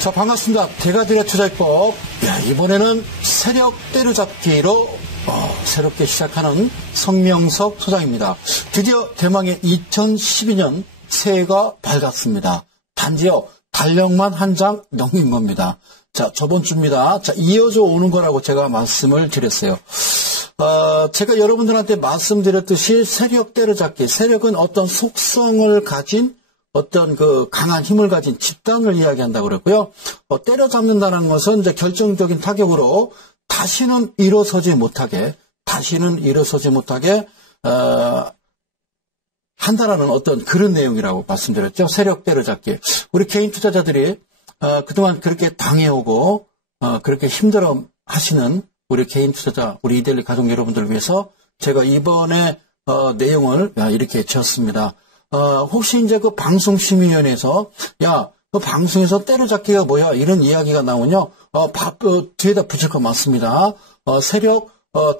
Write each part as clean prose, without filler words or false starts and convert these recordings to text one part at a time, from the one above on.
자, 반갑습니다. 대가들의 투자법. 이번에는 세력 때려잡기로 새롭게 시작하는 성명석 소장입니다. 드디어 대망의 2012년 새해가 밝았습니다. 단지요, 달력만 한 장 넘긴 겁니다. 자, 저번 주입니다. 자, 이어져 오는 거라고 제가 말씀을 드렸어요. 제가 여러분들한테 말씀드렸듯이 세력 때려잡기, 세력은 어떤 속성을 가진 어떤 그 강한 힘을 가진 집단을 이야기한다고 그랬고요. 때려잡는다는 것은 이제 결정적인 타격으로 다시는 일어서지 못하게 한다라는 어떤 그런 내용이라고 말씀드렸죠. 세력 때려잡기. 우리 개인 투자자들이 그동안 그렇게 당해오고 그렇게 힘들어 하시는 우리 개인 투자자, 우리 이데일리 가족 여러분들을 위해서 제가 이번에 내용을 이렇게 지었습니다. 혹시 이제 그 방송심의위원회에서 그 방송에서 때려잡기가 뭐야 이런 이야기가 나오면요, 뒤에다 붙일 거 많습니다. 세력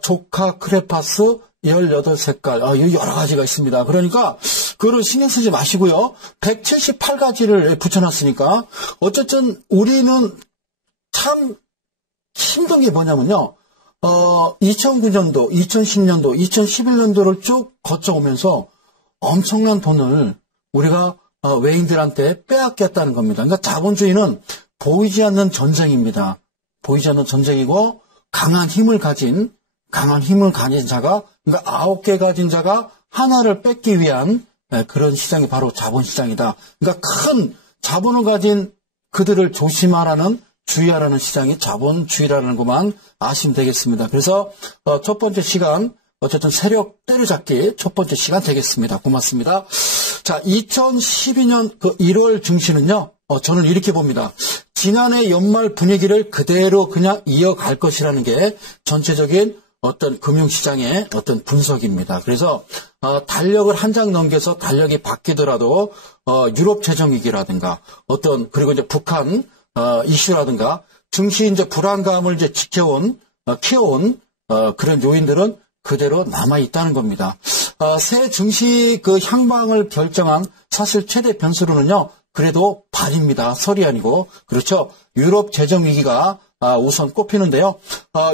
조카 크레파스 18색깔 여러 가지가 있습니다. 그러니까 그거를 신경 쓰지 마시고요. 178가지를 붙여놨으니까 어쨌든 우리는 참 힘든 게 뭐냐면요. 2009년도, 2010년도, 2011년도를 쭉 거쳐오면서 엄청난 돈을 우리가 외인들한테 빼앗겼다는 겁니다. 그러니까 자본주의는 보이지 않는 전쟁입니다. 보이지 않는 전쟁이고 강한 힘을 가진 자가, 그러니까 9개 가진 자가 하나를 뺏기 위한 그런 시장이 바로 자본시장이다. 그러니까 큰 자본을 가진 그들을 조심하라는, 주의하라는 시장이 자본주의라는 것만 아시면 되겠습니다. 그래서 첫 번째 시간, 어쨌든 세력 때려잡기 첫 번째 시간 되겠습니다. 고맙습니다. 자, 2012년 그 1월 증시는요, 저는 이렇게 봅니다. 지난해 연말 분위기를 그대로 그냥 이어갈 것이라는 게 전체적인 어떤 금융시장의 어떤 분석입니다. 그래서 달력을 한 장 넘겨서 달력이 바뀌더라도 유럽 재정위기라든가 그리고 이제 북한 이슈라든가 증시 이제 불안감을 이제 키워온 그런 요인들은 그대로 남아있다는 겁니다. 새 증시 그 향방을 결정한 사실 최대 변수로는요, 그래도 발입니다. 설이 아니고. 그렇죠. 유럽 재정 위기가 우선 꼽히는데요.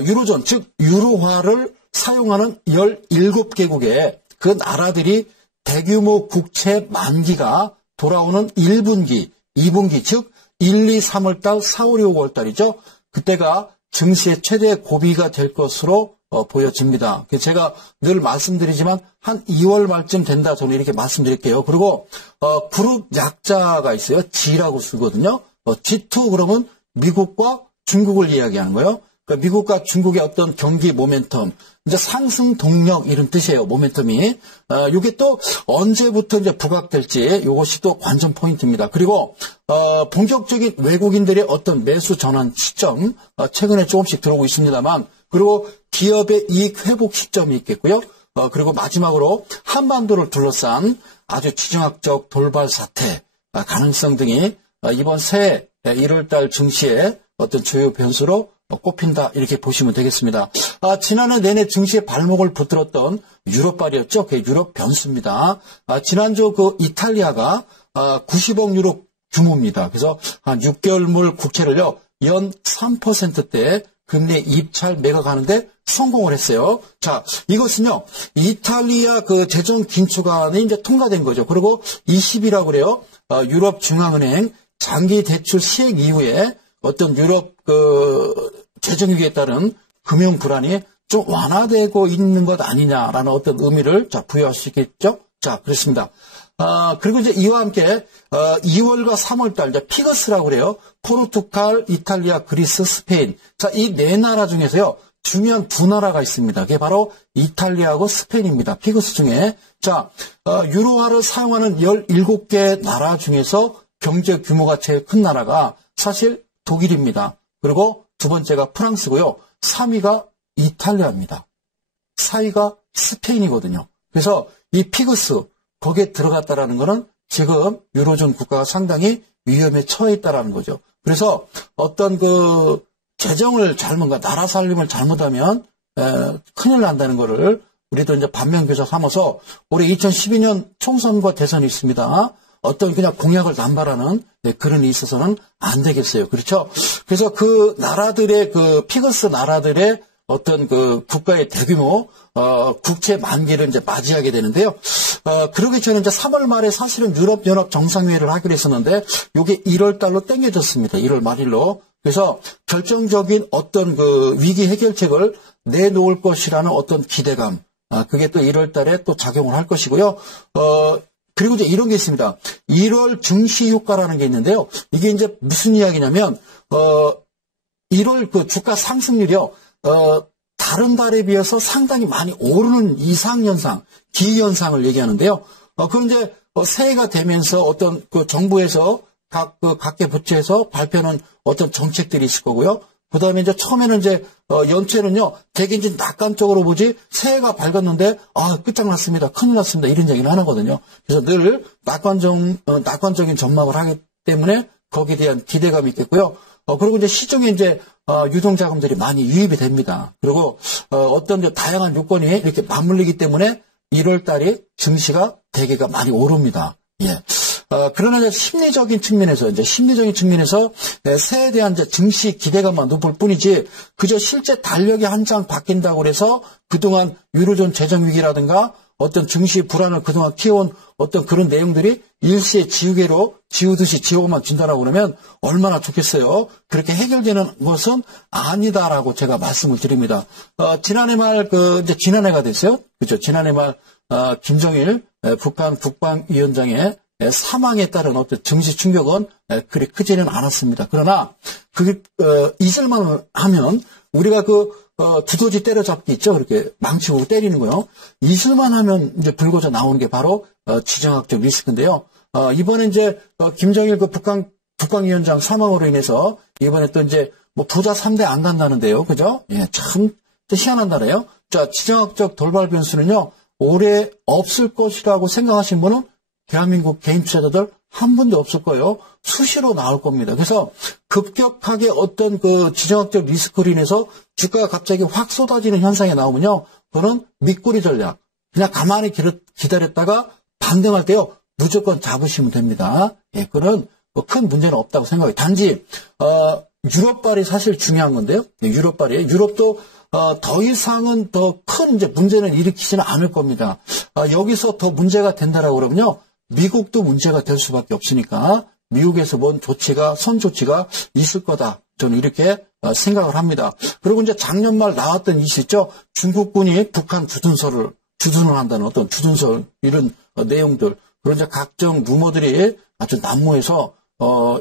유로존, 즉 유로화를 사용하는 17개국의 그 나라들이 대규모 국채 만기가 돌아오는 1분기, 2분기, 즉 1, 2, 3월달, 4, 5, 5월달이죠. 그때가 증시의 최대 고비가 될 것으로 보여집니다. 제가 늘 말씀드리지만 한 2월 말쯤 된다, 저는 이렇게 말씀드릴게요. 그리고 그룹 약자가 있어요. G라고 쓰거든요. G2 그러면 미국과 중국을 이야기하는 거예요. 그러니까 미국과 중국의 어떤 경기 모멘텀, 이제 상승 동력 이런 뜻이에요. 모멘텀이. 이게 또 언제부터 이제 부각될지 이것이 또 관전 포인트입니다. 그리고 본격적인 외국인들의 어떤 매수 전환 시점, 최근에 조금씩 들어오고 있습니다만, 그리고 기업의 이익 회복 시점이 있겠고요. 그리고 마지막으로 한반도를 둘러싼 아주 지정학적 돌발 사태 가능성 등이 이번 새해 1월달 증시의 어떤 주요 변수로 꼽힌다, 이렇게 보시면 되겠습니다. 지난해 내내 증시에 발목을 붙들었던 유럽발이었죠. 그게 유럽 변수입니다. 지난주 그 이탈리아가 90억 유로 규모입니다. 그래서 한 6개월물 국채를요, 연 3%대 금리 입찰 매각하는데 성공을 했어요. 자, 이것은요, 이탈리아 그 재정 긴축안이 이제 통과된 거죠. 그리고 20이라고 그래요. 유럽 중앙은행 장기 대출 시행 이후에 어떤 유럽 그 재정위기에 따른 금융 불안이 좀 완화되고 있는 것 아니냐라는 어떤 의미를 부여할 수 있겠죠. 자, 그렇습니다. 그리고 이제 이와 함께 2월과 3월달 이제 피거스라고 그래요. 포르투갈, 이탈리아, 그리스, 스페인. 자, 이 네 나라 중에서요, 중요한 두 나라가 있습니다. 그게 바로 이탈리아하고 스페인입니다. 피거스 중에. 자, 유로화를 사용하는 17개 나라 중에서 경제 규모가 제일 큰 나라가 사실 독일입니다. 그리고 두 번째가 프랑스고요. 3위가 이탈리아입니다. 4위가 스페인이거든요. 그래서 이 피그스, 거기에 들어갔다라는 거는 지금 유로존 국가가 상당히 위험에 처해 있다라는 거죠. 그래서 어떤 그 재정을 나라 살림을 잘못하면 큰일 난다는 거를 우리도 이제 반면교사 삼아서 올해 2012년 총선과 대선이 있습니다. 어떤 그냥 공약을 남발하는 그런 일이 있어서는 안 되겠어요. 그렇죠? 그래서 그 나라들의 피거스 나라들의 어떤 국가의 대규모 국채 만기를 이제 맞이하게 되는데요. 그러기 전에 이제 3월 말에 사실은 유럽연합 정상회의를 하기로 했었는데 이게 1월 달로 땡겨졌습니다. 1월 말일로. 그래서 결정적인 어떤 위기 해결책을 내놓을 것이라는 어떤 기대감, 그게 또 1월 달에 또 작용을 할 것이고요. 그리고 이제 이런 게 있습니다. 1월 증시 효과라는 게 있는데요. 이게 이제 무슨 이야기냐면, 1월 주가 상승률이요, 다른 달에 비해서 상당히 많이 오르는 이상현상, 기현상을 얘기하는데요. 그건 이제 새해가 되면서 어떤 정부에서 각계 부처에서 발표하는 어떤 정책들이 있을 거고요. 그 다음에 이제 처음에는 이제, 연초에는요, 되게 이제 낙관적으로 보지, 새해가 밝았는데, 끝장났습니다. 큰일 났습니다. 이런 얘기를 하거든요. 그래서 늘 낙관적인 전망을 하기 때문에 거기에 대한 기대감이 있겠고요. 그리고 이제 시중에 이제, 유동자금들이 많이 유입이 됩니다. 그리고, 어떤 이제 다양한 요건이 이렇게 맞물리기 때문에 1월 달에 증시가 대개가 많이 오릅니다. 예. 그러나 이제 심리적인 측면에서 새해에 대한 이제 증시 기대감만 높을 뿐이지, 그저 실제 달력이 한 장 바뀐다고 해서 그동안 유로존 재정 위기라든가 어떤 증시 불안을 그동안 키워온 어떤 그런 내용들이 일시에 지우듯이 지우고만 진다라고 그러면 얼마나 좋겠어요. 그렇게 해결되는 것은 아니다라고 제가 말씀을 드립니다. 지난해 말 이제 지난해가 됐어요. 그죠? 지난해 말 김정일 북한 국방위원장의 사망에 따른 어떤 증시 충격은 그리 크지는 않았습니다. 그러나 잊을만 하면 우리가 두더지 때려잡기 있죠. 그렇게 망치고 때리는 거요. 잊을만 하면 이제 불거져 나오는 게 바로 지정학적 리스크인데요. 이번에 이제 김정일 북한 국방위원장 사망으로 인해서 이번에 또 이제 부자 3대 안 간다는데요. 그죠? 예, 참 희한한 나라예요. 자, 지정학적 돌발 변수는요. 올해 없을 것이라고 생각하신 분은 대한민국 개인 투자자들 한 분도 없을 거예요. 수시로 나올 겁니다. 그래서 급격하게 어떤 지정학적 리스크로 인해서 주가가 갑자기 확 쏟아지는 현상이 나오면요. 그거는 밑구리 전략. 그냥 가만히 기다렸다가 반등할 때요. 무조건 잡으시면 됩니다. 예, 그건 큰 문제는 없다고 생각해요. 단지 유럽발이 사실 중요한 건데요. 유럽도 더 이상은 더 큰 이제 문제는 일으키지는 않을 겁니다. 여기서 더 문제가 된다라고 그러면요. 미국도 문제가 될 수밖에 없으니까 미국에서 뭔 선 조치가 있을 거다. 저는 이렇게 생각을 합니다. 그리고 이제 작년 말 나왔던 이슈 있죠. 중국군이 북한 주둔을 한다는 어떤 주둔설 이런 내용들. 그런 이제 각종 루머들이 아주 난무해서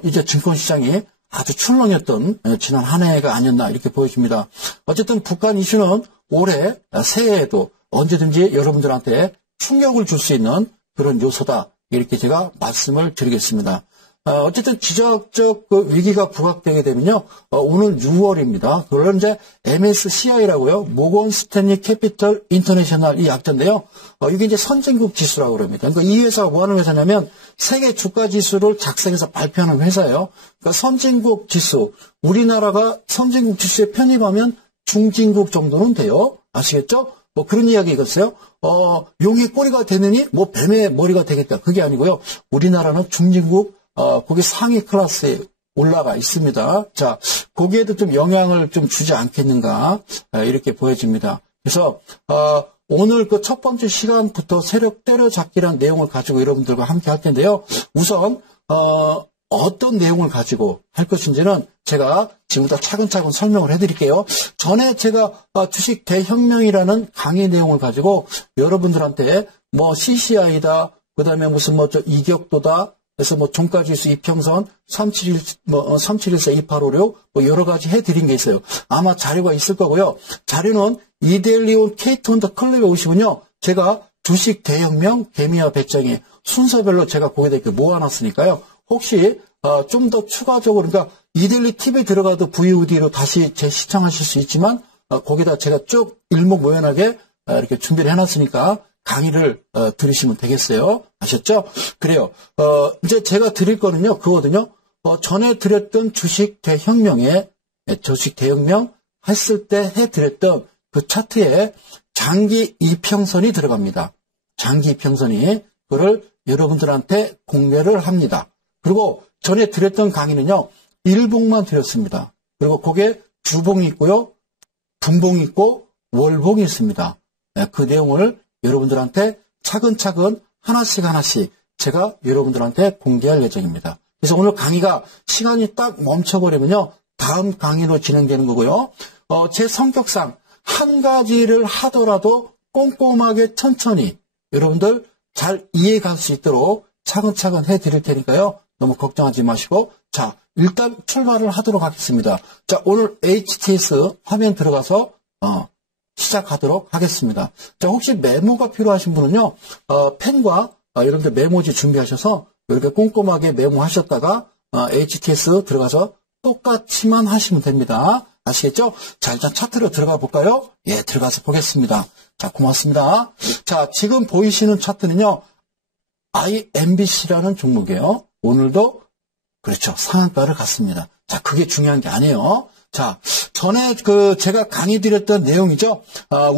이제 증권시장이 아주 출렁였던 지난 한 해가 아니었나 이렇게 보여집니다. 어쨌든 북한 이슈는 올해 새해에도 언제든지 여러분들한테 충격을 줄 수 있는 그런 요소다. 이렇게 제가 말씀을 드리겠습니다. 어쨌든 지정학적 위기가 부각되게 되면요. 오늘 6월입니다. 그걸 이제 MSCI라고요. 모건 스탠리 캐피털 인터내셔널 이 약자인데요. 이게 이제 선진국 지수라고 그럽니다. 그러니까 이 회사가 뭐 하는 회사냐면 세계 주가 지수를 작성해서 발표하는 회사예요. 그러니까 선진국 지수, 우리나라가 선진국 지수에 편입하면 중진국 정도는 돼요. 아시겠죠? 그런 이야기겠어요? 용의 꼬리가 되느니 뱀의 머리가 되겠다. 그게 아니고요. 우리나라는 중진국 거기 상위 클래스에 올라가 있습니다. 자, 거기에도 좀 영향을 좀 주지 않겠는가 이렇게 보여집니다. 그래서 오늘 첫 번째 시간부터 세력 때려잡기라는 내용을 가지고 여러분들과 함께 할 텐데요. 우선 어떤 내용을 가지고 할 것인지는 제가 지금부터 차근차근 설명을 해드릴게요. 전에 제가 주식 대혁명이라는 강의 내용을 가지고 여러분들한테 CCI다, 그 다음에 무슨 이격도다, 그래서 종가지수 이평선 3714 2856 여러 가지 해드린 게 있어요. 아마 자료가 있을 거고요. 자료는 이데일리온 케이트헌터 클럽에 오시면요. 제가 주식 대혁명 개미와 배짱이 순서별로 제가 거기다 이렇게 모아놨으니까요. 혹시 좀 더 추가적으로 그러니까 이데일리 TV에 들어가도 VOD로 다시 재시청하실 수 있지만 거기다 제가 쭉 일목요연하게 이렇게 준비를 해놨으니까 강의를 들으시면 되겠어요. 아셨죠? 그래요. 이제 제가 드릴 거는요, 그거거든요. 전에 드렸던 주식 대혁명 했을 때 해드렸던 그 차트에 장기 이평선이 들어갑니다. 장기 이평선이 그거를 여러분들한테 공개를 합니다. 그리고 전에 드렸던 강의는요, 일봉만 드렸습니다. 그리고 거기에 주봉이 있고요, 분봉이 있고 월봉이 있습니다. 그 내용을 여러분들한테 차근차근 하나씩 제가 여러분들한테 공개할 예정입니다. 그래서 오늘 강의가 시간이 딱 멈춰버리면요, 다음 강의로 진행되는 거고요. 제 성격상 한 가지를 하더라도 꼼꼼하게 천천히 여러분들 잘 이해갈 수 있도록 차근차근 해드릴 테니까요. 너무 걱정하지 마시고, 자, 일단 출발을 하도록 하겠습니다. 자, 오늘 HTS 화면 들어가서 시작하도록 하겠습니다. 자, 혹시 메모가 필요하신 분은요, 펜과 여러분들 메모지 준비하셔서 이렇게 꼼꼼하게 메모하셨다가 HTS 들어가서 똑같이만 하시면 됩니다. 아시겠죠? 자, 일단 차트로 들어가 볼까요? 예, 들어가서 보겠습니다. 자, 고맙습니다. 자, 지금 보이시는 차트는요, IMBC라는 종목이에요. 오늘도 그렇죠, 상한가를 갔습니다. 자, 그게 중요한 게 아니에요. 자, 전에 제가 강의 드렸던 내용이죠.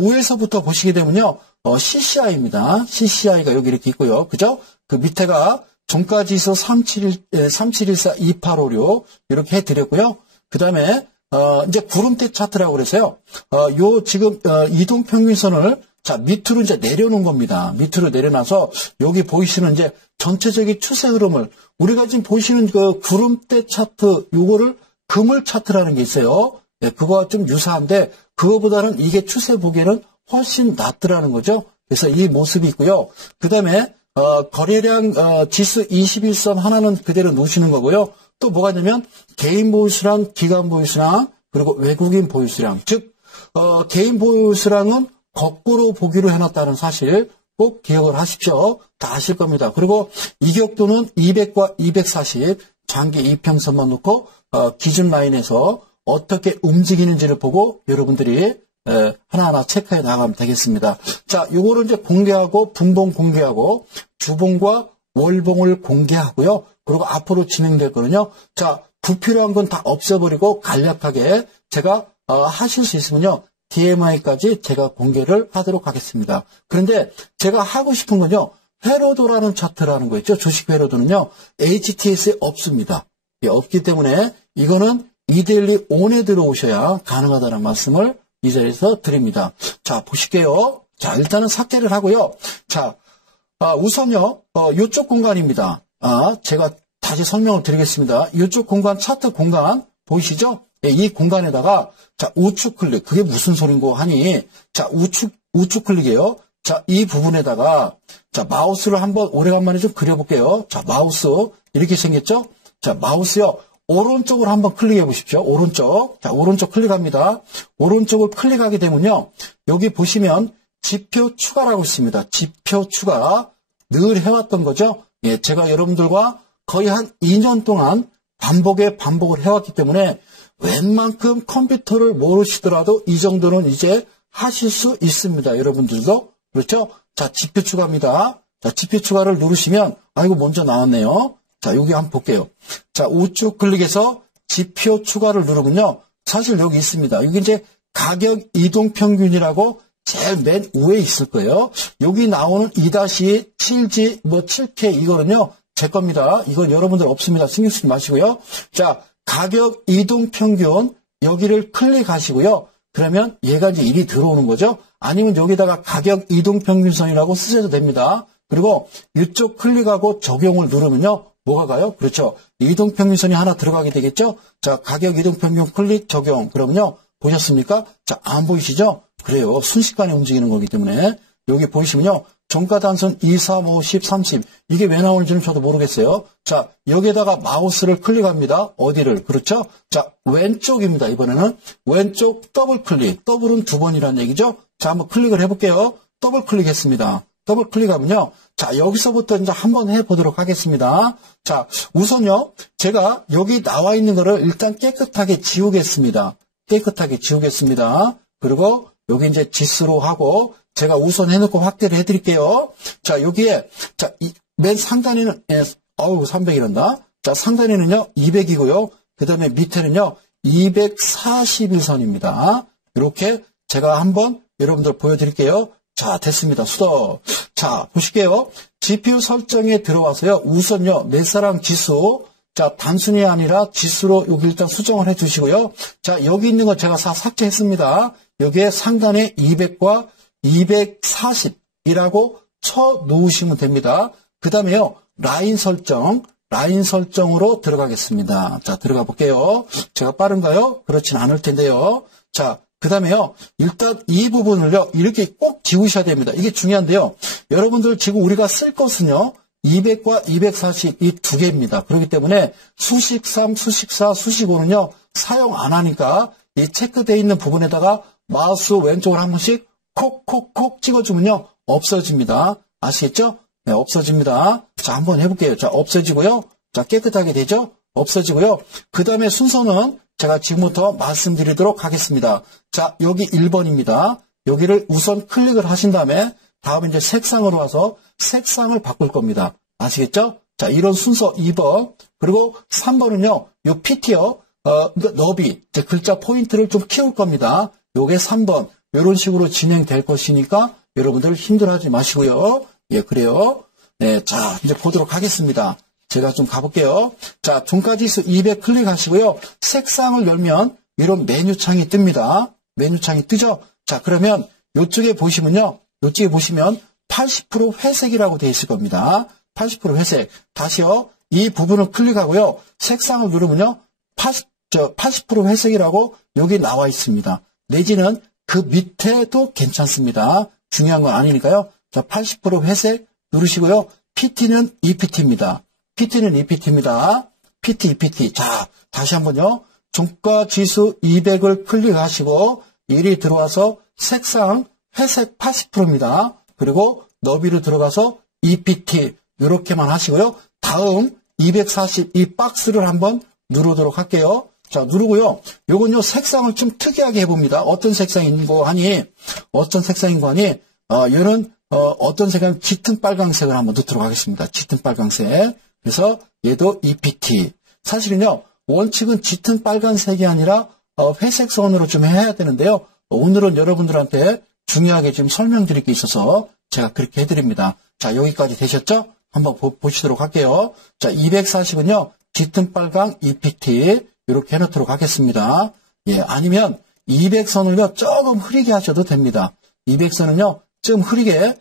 위에서부터 보시게 되면요, CCI입니다. CCI가 여기 이렇게 있고요. 그죠? 그 밑에가 종가지수 37142856 이렇게 해드렸고요. 그 다음에 이제 구름대 차트라고 그래서요. 지금 이동평균선을 자, 밑으로 이제 내려놓은 겁니다. 밑으로 내려놔서 여기 보이시는 이제 전체적인 추세 흐름을 우리가 지금 보시는 그 구름대 차트 요거를 그물 차트라는 게 있어요. 네, 그거와 좀 유사한데 그거보다는 이게 추세 보기에는 훨씬 낫더라는 거죠. 그래서 이 모습이 있고요. 그 다음에 거래량 지수 21선 하나는 그대로 놓으시는 거고요. 또 뭐가 있냐면 개인 보유수량, 기관 보유수량, 그리고 외국인 보유수량. 즉 개인 보유수량은 거꾸로 보기로 해놨다는 사실 꼭 기억을 하십시오. 다 아실 겁니다. 그리고 이격도는 200과 240 장기 이평선만 놓고 기준 라인에서 어떻게 움직이는지를 보고 여러분들이 하나하나 체크해 나가면 되겠습니다. 자, 요거를 이제 공개하고 분봉 공개하고 주봉과 월봉을 공개하고요. 그리고 앞으로 진행되거든요. 자, 불필요한 건 다 없애버리고 간략하게 제가 하실 수 있으면요. DMI까지 제가 공개를 하도록 하겠습니다. 그런데 제가 하고 싶은 건요. 회로도라는 차트라는 거 있죠. 주식 회로도는요. HTS에 없습니다. 예, 없기 때문에 이거는 이데일리 온에 들어오셔야 가능하다는 말씀을 이 자리에서 드립니다. 자, 보실게요. 자, 일단은 삭제를 하고요. 자, 우선요. 이쪽 공간입니다. 제가 다시 설명을 드리겠습니다. 이쪽 공간, 차트 공간 보이시죠? 예, 이 공간에다가 자, 우측 클릭. 그게 무슨 소린고 하니? 자, 우측 클릭이에요. 자, 이 부분에다가 자, 마우스를 한번 오래간만에 좀 그려볼게요. 자, 마우스 이렇게 생겼죠? 자, 마우스요. 오른쪽으로 한번 클릭해 보십시오. 오른쪽. 자, 오른쪽 클릭합니다. 오른쪽을 클릭하게 되면요. 여기 보시면 지표 추가라고 있습니다. 지표 추가. 늘 해왔던 거죠. 예, 제가 여러분들과 거의 한 2년 동안 반복을 해왔기 때문에 웬만큼 컴퓨터를 모르시더라도 이 정도는 이제 하실 수 있습니다. 여러분들도. 그렇죠? 자, 지표 추가입니다. 자, 지표 추가를 누르시면, 이거 먼저 나왔네요. 자, 여기 한번 볼게요. 자, 우측 클릭해서 지표 추가를 누르면요. 사실 여기 있습니다. 여기 이제 가격 이동 평균이라고 제일 맨 위에 있을 거예요. 여기 나오는 2-7G, 7K 이거는요. 제 겁니다. 이건 여러분들 없습니다. 신경 쓰지 마시고요. 자, 가격 이동 평균 여기를 클릭하시고요. 그러면 얘가 이제 1이 들어오는 거죠. 아니면 여기다가 가격 이동 평균선이라고 쓰셔도 됩니다. 그리고 이쪽 클릭하고 적용을 누르면요. 뭐가 가요? 그렇죠. 이동 평균선이 하나 들어가게 되겠죠. 자, 가격 이동 평균 클릭 적용. 그러면요. 보셨습니까? 자, 안 보이시죠? 그래요. 순식간에 움직이는 거기 때문에 여기 보이시면요. 종가 단선 2, 3, 5, 10, 30 이게 왜 나오는지는 저도 모르겠어요. 자, 여기에다가 마우스를 클릭합니다. 어디를? 그렇죠? 자, 왼쪽입니다. 이번에는 왼쪽 더블 클릭. 더블은 2번이라는 얘기죠. 자, 한번 클릭을 해볼게요. 더블 클릭했습니다. 더블 클릭하면요. 자, 여기서부터 이제 한번 해보도록 하겠습니다. 자, 우선요. 제가 여기 나와 있는 거를 일단 깨끗하게 지우겠습니다. 깨끗하게 지우겠습니다. 그리고 여기 이제 지수로 하고 제가 우선 해놓고 확대를 해드릴게요. 자, 여기에, 자, 맨 상단에는, 300이란다. 자, 상단에는요, 200이고요. 그 다음에 밑에는요, 241선입니다. 이렇게 제가 한번 여러분들 보여드릴게요. 자, 됐습니다. 수덕. 자, 보실게요. GPU 설정에 들어와서요. 우선요, 넷사랑 지수. 자, 단순히 아니라 지수로 여기 일단 수정을 해 주시고요. 자, 여기 있는 거 제가 다 삭제했습니다. 여기에 상단에 200과 240이라고 쳐 놓으시면 됩니다. 그 다음에요, 라인 설정으로 들어가겠습니다. 자, 들어가 볼게요. 제가 빠른가요? 그렇진 않을 텐데요. 자, 그 다음에요, 일단 이 부분을요, 이렇게 꼭 지우셔야 됩니다. 이게 중요한데요. 여러분들 지금 우리가 쓸 것은요, 200과 240 이 두 개입니다. 그렇기 때문에 수식 3, 수식 4, 수식 5는요, 사용 안 하니까 이 체크되어 있는 부분에다가 마우스 왼쪽으로 한 번씩 콕콕콕 찍어주면요, 없어집니다. 아시겠죠? 네, 없어집니다. 자, 한번 해볼게요. 자, 없어지고요. 자, 깨끗하게 되죠? 없어지고요. 그 다음에 순서는 제가 지금부터 말씀드리도록 하겠습니다. 자, 여기 1번입니다. 여기를 우선 클릭을 하신 다음에 다음에 이제 색상으로 와서 색상을 바꿀 겁니다. 아시겠죠? 자, 이런 순서 2번. 그리고 3번은요, 요 PT요. 그러니까 너비, 이제 글자 포인트를 좀 키울 겁니다. 요게 3번. 이런 식으로 진행될 것이니까 여러분들 힘들어하지 마시고요. 예, 그래요. 네, 자, 이제 보도록 하겠습니다. 제가 좀 가볼게요. 자, 종가지수 200 클릭하시고요. 색상을 열면 이런 메뉴창이 뜹니다. 메뉴창이 뜨죠? 자, 그러면 이쪽에 보시면 80% 회색이라고 되어 있을 겁니다. 80% 회색. 다시요. 이 부분을 클릭하고요. 색상을 누르면요. 80% 회색이라고 여기 나와 있습니다. 내지는 그 밑에도 괜찮습니다. 중요한 건 아니니까요. 자, 80% 회색 누르시고요. PT는 EPT입니다. PT는 EPT입니다. PT, EPT. 자, 다시 한번요. 종가지수 200을 클릭하시고 일이 들어와서 색상 회색 80%입니다. 그리고 너비로 들어가서 EPT 이렇게만 하시고요. 다음 240 이 박스를 한번 누르도록 할게요. 자, 누르고요. 요건요, 색상을 좀 특이하게 해봅니다. 어떤 색상인고 하니, 얘는, 어떤 색은 짙은 빨강색을 한번 넣도록 하겠습니다. 짙은 빨강색. 그래서 얘도 EPT. 사실은요, 원칙은 짙은 빨간색이 아니라, 회색 선으로 좀 해야 되는데요. 오늘은 여러분들한테 중요하게 좀 설명드릴 게 있어서 제가 그렇게 해드립니다. 자, 여기까지 되셨죠? 한번 보시도록 할게요. 자, 240은요, 짙은 빨강 EPT. 이렇게 해놓도록 하겠습니다. 예, 아니면 200선을요, 조금 흐리게 하셔도 됩니다. 200선은요, 좀 흐리게,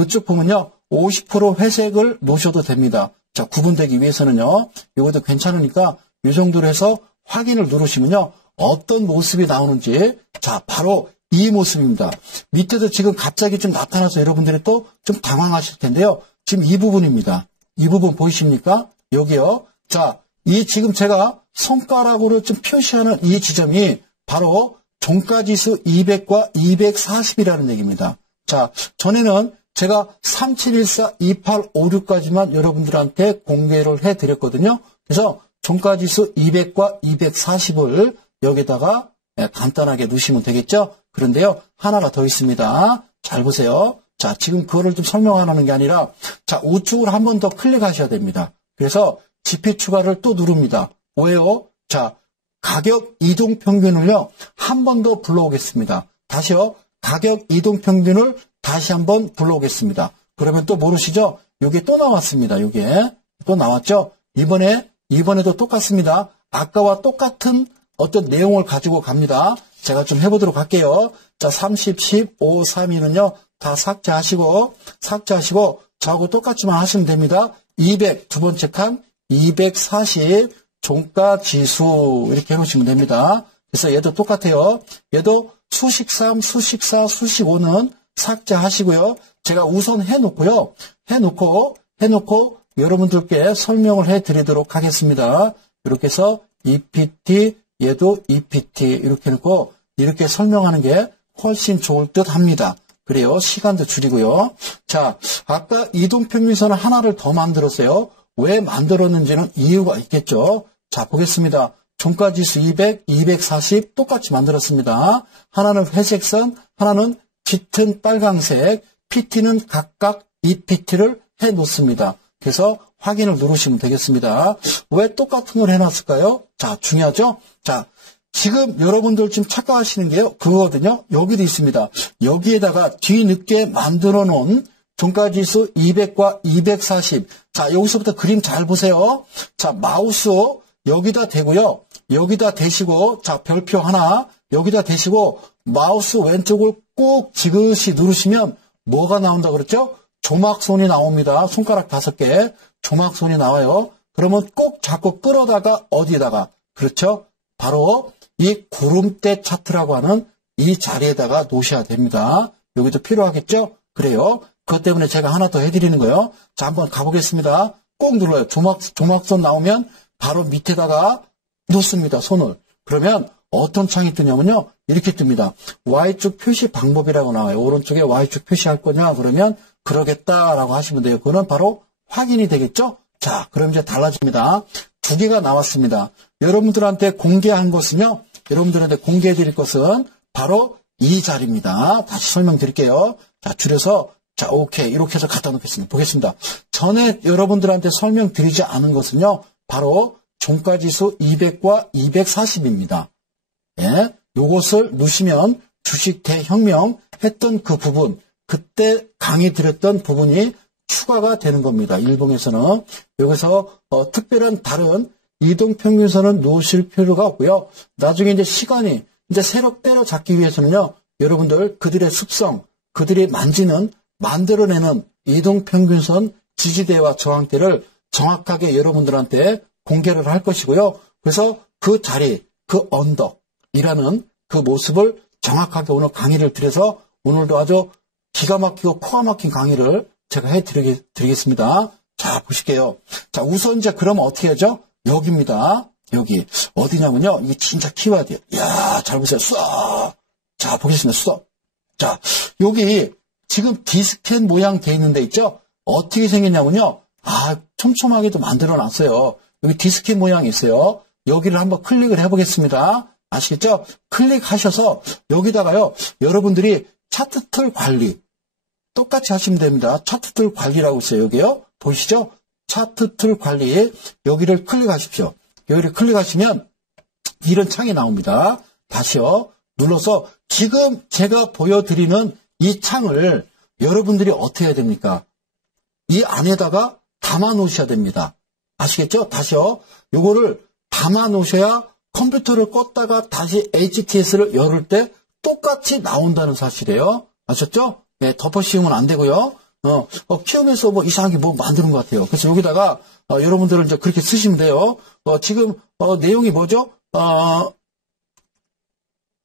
이쪽 보면요, 50% 회색을 놓으셔도 됩니다. 자, 구분되기 위해서는요, 이것도 괜찮으니까, 이 정도로 해서 확인을 누르시면요, 어떤 모습이 나오는지, 자, 바로 이 모습입니다. 밑에도 지금 갑자기 좀 나타나서 여러분들이 또 좀 당황하실 텐데요. 지금 이 부분입니다. 이 부분 보이십니까? 여기요. 자, 이 지금 제가 손가락으로 좀 표시하는 이 지점이 바로 종가지수 200과 240이라는 얘기입니다. 자, 전에는 제가 3714, 2856까지만 여러분들한테 공개를 해드렸거든요. 그래서 종가지수 200과 240을 여기다가 간단하게 넣으시면 되겠죠. 그런데요, 하나가 더 있습니다. 잘 보세요. 자, 지금 그거를 좀 설명하는 게 아니라, 자, 우측으로 한 번 더 클릭하셔야 됩니다. 그래서 GP 추가를 또 누릅니다. 왜요? 자, 가격 이동 평균을요, 한 번 더 불러오겠습니다. 다시요, 가격 이동 평균을 다시 한번 불러오겠습니다. 그러면 또 모르시죠? 여기 또 나왔습니다. 여기에. 또 나왔죠? 이번에도 똑같습니다. 아까와 똑같은 어떤 내용을 가지고 갑니다. 제가 좀 해보도록 할게요. 자, 30, 10, 5, 3, 2는요, 다 삭제하시고, 저하고 똑같지만 하시면 됩니다. 200, 두 번째 칸, 240, 종가지수, 이렇게 해놓으시면 됩니다. 그래서 얘도 똑같아요. 얘도 수식 3, 수식 4, 수식 5는 삭제하시고요. 제가 우선 해놓고 여러분들께 설명을 해드리도록 하겠습니다. 이렇게 해서 EPT, 얘도 EPT, 이렇게 해놓고, 이렇게 설명하는 게 훨씬 좋을 듯 합니다. 그래요. 시간도 줄이고요. 자, 아까 이동평균선을 하나를 더 만들었어요. 왜 만들었는지는 이유가 있겠죠. 자, 보겠습니다. 종가지수 200, 240 똑같이 만들었습니다. 하나는 회색선, 하나는 짙은 빨강색, PT는 각각 EPT를 해놓습니다. 그래서 확인을 누르시면 되겠습니다. 왜 똑같은 걸 해놨을까요? 자, 중요하죠? 자, 지금 여러분들 지금 착각하시는 게요. 그거거든요. 여기도 있습니다. 여기에다가 뒤늦게 만들어 놓은 종가지수 200과 240. 자, 여기서부터 그림 잘 보세요. 자, 마우스 여기다 대고요. 여기다 대시고, 자, 별표 하나 여기다 대시고 마우스 왼쪽을 꾹 지그시 누르시면 뭐가 나온다 그랬죠? 조막손이 나옵니다. 손가락 5개 조막손이 나와요. 그러면 꼭 잡고 끌어다가 어디에다가, 그렇죠? 바로 이 구름대 차트라고 하는 이 자리에다가 놓으셔야 됩니다. 여기도 필요하겠죠? 그래요. 그것 때문에 제가 하나 더 해드리는 거예요. 자, 한번 가보겠습니다. 꼭 눌러요. 조막손 나오면 바로 밑에다가 놓습니다. 손을. 그러면 어떤 창이 뜨냐면요. 이렇게 뜹니다. Y축 표시 방법이라고 나와요. 오른쪽에 Y축 표시할 거냐? 그러면 그러겠다라고 하시면 돼요. 그거는 바로 확인이 되겠죠? 자, 그럼 이제 달라집니다. 2개가 나왔습니다. 여러분들한테 공개한 것은요. 여러분들한테 공개해 드릴 것은 바로 이 자리입니다. 다시 설명드릴게요. 자, 줄여서 자, 오케이. 이렇게 해서 갖다 놓겠습니다. 보겠습니다. 전에 여러분들한테 설명드리지 않은 것은요. 바로 종가지수 200과 240입니다. 예, 요것을 넣으시면 주식 대혁명 했던 그 부분, 그때 강의 드렸던 부분이 추가가 되는 겁니다. 일봉에서는. 여기서 특별한 다른 이동평균선은 놓으실 필요가 없고요. 나중에 이제 시간이 이제 세력 때려잡기 위해서는요. 여러분들 그들의 습성, 그들이 만들어내는 이동평균선 지지대와 저항대를 정확하게 여러분들한테 공개를 할 것이고요. 그래서 그 자리, 그 언덕이라는 그 모습을 정확하게 오늘 강의를 드려서 오늘도 아주 기가 막히고 코가 막힌 강의를 제가 해드리겠습니다. 자, 보실게요. 자, 우선 이제 그러면 어떻게 하죠? 여기입니다. 여기. 어디냐면요. 이게 진짜 키워드예요. 이야, 잘 보세요. 쏙. 자, 보겠습니다. 쏙. 자, 여기 지금 디스켓 모양 돼 있는 데 있죠? 어떻게 생겼냐면요. 아, 촘촘하게도 만들어 놨어요. 여기 디스켓 모양이 있어요. 여기를 한번 클릭을 해보겠습니다. 아시겠죠? 클릭하셔서 여기다가요. 여러분들이 차트 틀 관리. 똑같이 하시면 됩니다. 차트 틀 관리라고 있어요. 여기요. 보이시죠? 차트 틀 관리. 여기를 클릭하십시오. 여기를 클릭하시면 이런 창이 나옵니다. 다시요. 눌러서 지금 제가 보여드리는 이 창을 여러분들이 어떻게 해야 됩니까? 이 안에다가 담아 놓으셔야 됩니다. 아시겠죠? 다시요. 요거를 담아 놓으셔야 컴퓨터를 껐다가 다시 HTS를 열을 때 똑같이 나온다는 사실이에요. 아셨죠? 네, 덮어 씌우면 안 되고요. 키우면서 뭐 이상하게 뭐 만드는 것 같아요. 그래서 여기다가 여러분들은 이제 그렇게 쓰시면 돼요. 지금 내용이 뭐죠?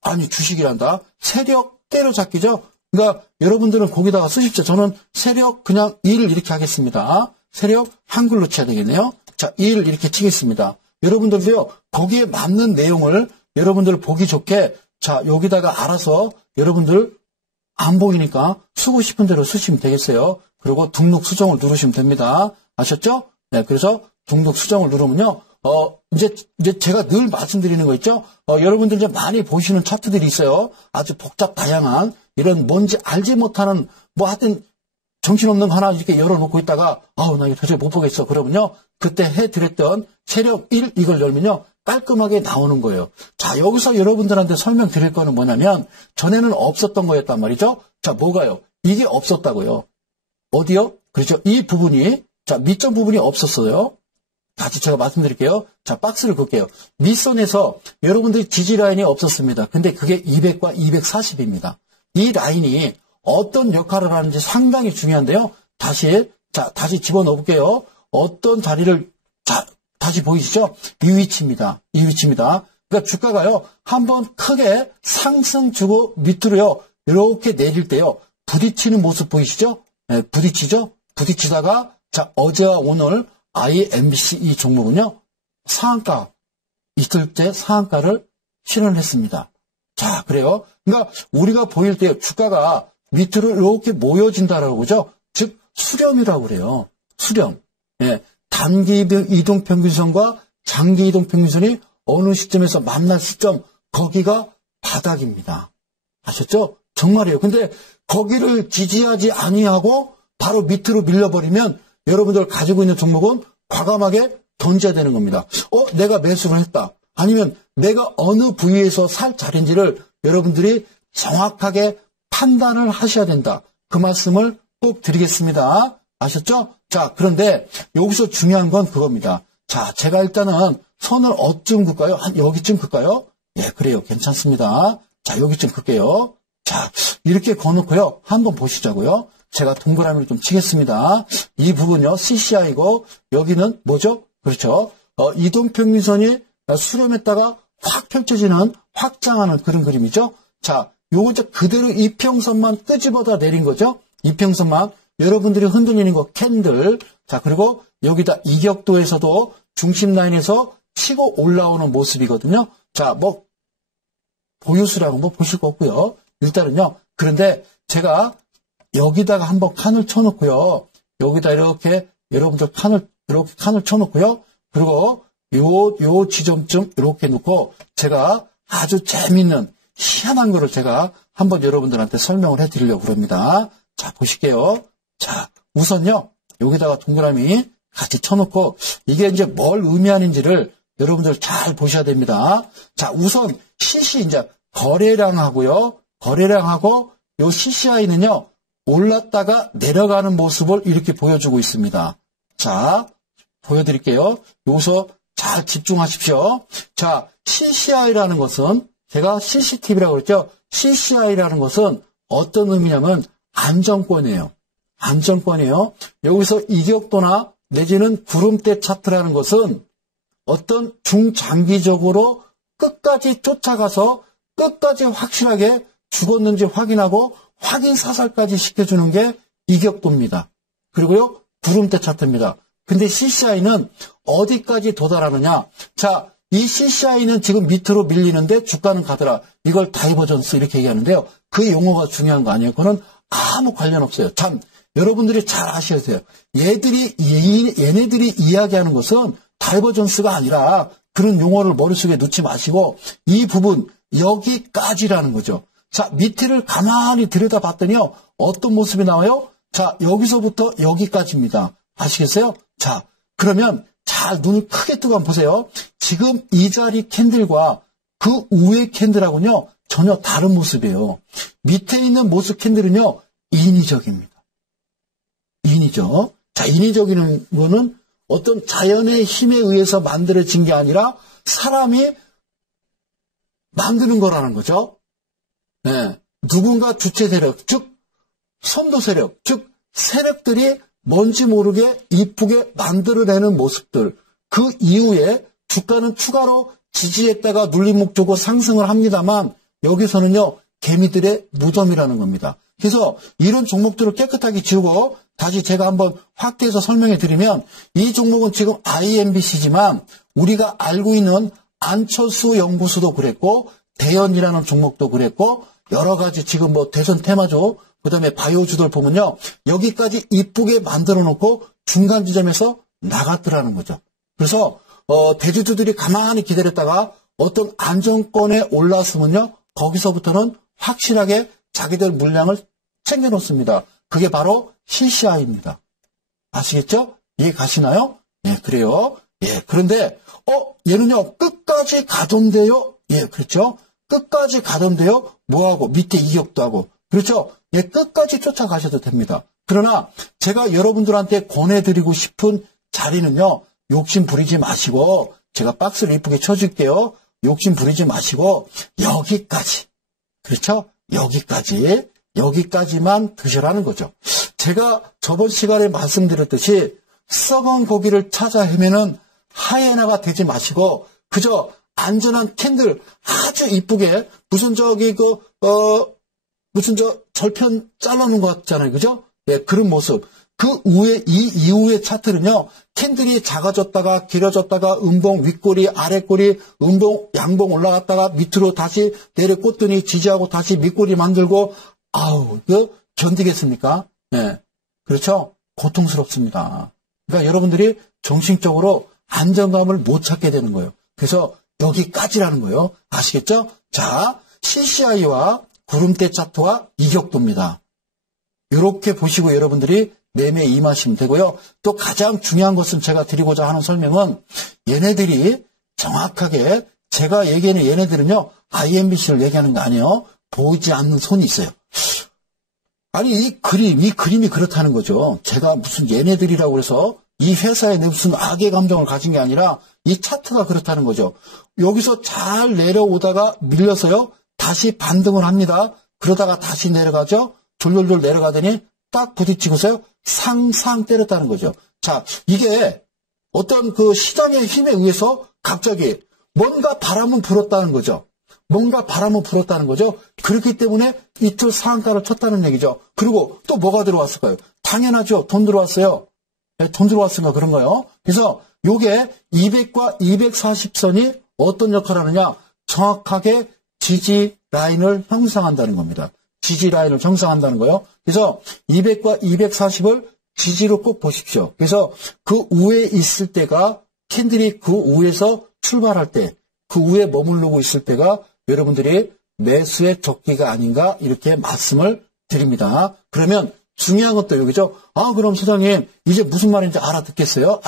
아니, 주식이란다. 세력 때려잡기죠. 그러니까 여러분들은 거기다가 쓰십시오. 저는 세력 그냥 1 이렇게 하겠습니다. 세력 한글로 쳐야 되겠네요. 자, 1 이렇게 치겠습니다. 여러분들도요, 거기에 맞는 내용을 여러분들 보기 좋게, 자, 여기다가 알아서 여러분들 안 보이니까 쓰고 싶은 대로 쓰시면 되겠어요. 그리고 등록 수정을 누르시면 됩니다. 아셨죠? 네, 그래서 등록 수정을 누르면요, 이제 제가 늘 말씀드리는 거 있죠? 여러분들 이제 많이 보시는 차트들이 있어요. 아주 복잡 다양한, 이런 뭔지 알지 못하는, 뭐 하여튼 정신없는 거 하나 이렇게 열어놓고 있다가, 나 이거 도저히 못 보겠어. 그러면요, 그때 해드렸던 세력 1 이걸 열면요, 깔끔하게 나오는 거예요. 자, 여기서 여러분들한테 설명드릴 거는 뭐냐면, 전에는 없었던 거였단 말이죠. 자, 뭐가요? 이게 없었다고요. 어디요? 그렇죠. 이 부분이, 자, 밑점 부분이 없었어요. 다시 제가 말씀드릴게요. 자, 박스를 긋게요. 밑선에서 여러분들이 지지 라인이 없었습니다. 근데 그게 200과 240입니다. 이 라인이 어떤 역할을 하는지 상당히 중요한데요. 다시 집어넣어 볼게요. 어떤 자리를, 자, 다시 보이시죠? 이 위치입니다. 이 위치입니다. 그러니까 주가가요, 한번 크게 상승 주고 밑으로요, 이렇게 내릴 때요, 부딪히는 모습 보이시죠? 네, 부딪히죠? 부딪히다가, 자, 어제와 오늘 IMBC 이 종목은요, 상한가, 있을 때 상한가를 실현했습니다. 자, 그래요. 그러니까 우리가 보일 때 주가가 밑으로 이렇게 모여진다라고 그러죠? 즉, 수렴이라고 그래요. 수렴. 예. 단기 이동평균선과 장기 이동평균선이 어느 시점에서 만날 시점, 거기가 바닥입니다. 아셨죠? 정말이에요. 근데 거기를 지지하지 아니하고 바로 밑으로 밀려버리면 여러분들 가지고 있는 종목은 과감하게 던져야 되는 겁니다. 내가 매수를 했다. 아니면 내가 어느 부위에서 살 자리인지를 여러분들이 정확하게 판단을 하셔야 된다. 그 말씀을 꼭 드리겠습니다. 아셨죠? 자, 그런데 여기서 중요한 건 그겁니다. 자, 제가 일단은 선을 어쯤 긋까요? 한 여기쯤 긋까요? 예, 그래요. 괜찮습니다. 자, 여기쯤 긋게요. 자, 이렇게 거놓고요. 한번 보시자고요. 제가 동그라미를 좀 치겠습니다. 이 부분요, CCI고, 여기는 뭐죠? 그렇죠. 이동평균선이 수렴했다가 확 펼쳐지는, 확장하는 그런 그림이죠. 자, 요거 이제 그대로 이평선만 끄집어다 내린 거죠. 이평선만. 여러분들이 흔들리는 거 캔들. 자, 그리고 여기다 이격도에서도 중심 라인에서 치고 올라오는 모습이거든요. 자, 뭐, 보유수라고 뭐 보실 거 없고요. 일단은요. 그런데 제가 여기다가 한번 칸을 쳐놓고요. 여기다 이렇게 여러분들 이렇게 칸을 쳐놓고요. 그리고 요 지점쯤 이렇게 놓고 제가 아주 재밌는 희한한 거를 제가 한번 여러분들한테 설명을 해드리려고 합니다. 자, 보실게요. 자, 우선요. 여기다가 동그라미 같이 쳐놓고 이게 이제 뭘 의미하는지를 여러분들 잘 보셔야 됩니다. 자, 우선 CC 이제 거래량하고요. 거래량하고 요 CCI는요. 올랐다가 내려가는 모습을 이렇게 보여주고 있습니다. 자, 보여드릴게요. 여기서 잘 집중하십시오. 자, CCI라는 것은 제가 CCTV라고 그랬죠. CCI라는 것은 어떤 의미냐면 안정권이에요. 안정권이에요. 여기서 이격도나 내지는 구름대 차트라는 것은 어떤 중장기적으로 끝까지 쫓아가서 끝까지 확실하게 죽었는지 확인하고 확인 사살까지 시켜주는 게 이격도입니다. 그리고요, 구름대 차트입니다. 근데 CCI는 어디까지 도달하느냐? 자, 이 CCI는 지금 밑으로 밀리는데 주가는 가더라. 이걸 다이버전스 이렇게 얘기하는데요. 그 용어가 중요한 거 아니에요. 그거는 아무 관련 없어요. 참, 여러분들이 잘 아셔야 돼요. 얘네들이 이야기하는 것은 다이버전스가 아니라 그런 용어를 머릿속에 넣지 마시고 이 부분, 여기까지라는 거죠. 자, 밑을 가만히 들여다봤더니요. 어떤 모습이 나와요? 자, 여기서부터 여기까지입니다. 아시겠어요? 자, 그러면 잘 눈을 크게 뜨고 한번 보세요. 지금 이 자리 캔들과 그 위에 캔들하고는요. 전혀 다른 모습이에요. 밑에 있는 모습 캔들은요. 인위적입니다. 인위적. 자, 인위적인 거는 어떤 자연의 힘에 의해서 만들어진 게 아니라 사람이 만드는 거라는 거죠. 네. 누군가 주체 세력, 즉 선도 세력, 즉 세력들이 뭔지 모르게 이쁘게 만들어내는 모습들. 그 이후에 주가는 추가로 지지했다가 눌림목 주고 상승을 합니다만 여기서는요. 개미들의 무덤이라는 겁니다. 그래서 이런 종목들을 깨끗하게 지우고 다시 제가 한번 확대해서 설명해 드리면 이 종목은 지금 IMBC지만 우리가 알고 있는 안철수 연구소도 그랬고 대연이라는 종목도 그랬고 여러 가지 지금 뭐 대선 테마죠. 그다음에 바이오주들 보면요. 여기까지 이쁘게 만들어 놓고 중간 지점에서 나갔더라는 거죠. 그래서 대주주들이 가만히 기다렸다가 어떤 안정권에 올랐으면요. 거기서부터는 확실하게 자기들 물량을 챙겨 놓습니다. 그게 바로 CCI입니다. 아시겠죠? 이해 가시나요? 네, 그래요. 예, 그런데 얘는요. 끝까지 가던데요. 예, 그렇죠? 끝까지 가던데요. 뭐하고 밑에 이격도 하고. 그렇죠? 예, 끝까지 쫓아가셔도 됩니다. 그러나 제가 여러분들한테 권해드리고 싶은 자리는요. 욕심 부리지 마시고 제가 박스를 이쁘게 쳐줄게요. 욕심 부리지 마시고 여기까지. 그렇죠? 여기까지만 드시라는 거죠. 제가 저번 시간에 말씀드렸듯이 썩은 고기를 찾아 헤매는 하이에나가 되지 마시고 그저 안전한 캔들 아주 이쁘게 무슨 무슨 절편 잘라놓은 것 같잖아요. 그죠? 예, 그런 모습. 그 이후의 차트는요, 캔들이 작아졌다가 길어졌다가 음봉 윗꼬리, 아랫꼬리, 음봉, 양봉 올라갔다가 밑으로 다시 내려 꽂더니 지지하고 다시 밑꼬리 만들고, 아우, 이거 견디겠습니까? 네. 그렇죠? 고통스럽습니다. 그러니까 여러분들이 정신적으로 안정감을 못 찾게 되는 거예요. 그래서 여기까지라는 거예요. 아시겠죠? 자, CCI와 구름대 차트와 이격도입니다. 이렇게 보시고 여러분들이 매매에 임하시면 되고요. 또 가장 중요한 것은 제가 드리고자 하는 설명은 얘네들이 정확하게 제가 얘기하는 얘네들은요, IMBC를 얘기하는 거 아니에요. 보이지 않는 손이 있어요. 아니, 이 그림이 그렇다는 거죠. 제가 무슨 얘네들이라고 해서 이 회사에 무슨 악의 감정을 가진 게 아니라 이 차트가 그렇다는 거죠. 여기서 잘 내려오다가 밀려서요, 다시 반등을 합니다. 그러다가 다시 내려가죠. 졸졸졸 내려가더니 딱 부딪히고서요, 상상 때렸다는 거죠. 자, 이게 어떤 그 시장의 힘에 의해서 갑자기 뭔가 바람은 불었다는 거죠. 뭔가 바람은 불었다는 거죠. 그렇기 때문에 이틀 상한가를 쳤다는 얘기죠. 그리고 또 뭐가 들어왔을까요? 당연하죠. 돈 들어왔어요. 네, 돈 들어왔으니까 그런 거예요. 그래서 요게 200과 240선이 어떤 역할을 하느냐? 정확하게 지지 라인을 형성한다는 겁니다. 지지 라인을 형성한다는 거예요. 그래서 200과 240을 지지로 꼭 보십시오. 그래서 그 위에 있을 때가 캔들이 그 위에서 출발할 때, 그 위에 머무르고 있을 때가 여러분들이 매수의 적기가 아닌가 이렇게 말씀을 드립니다. 그러면 중요한 것도 여기죠. 아, 그럼 소장님 이제 무슨 말인지 알아듣겠어요?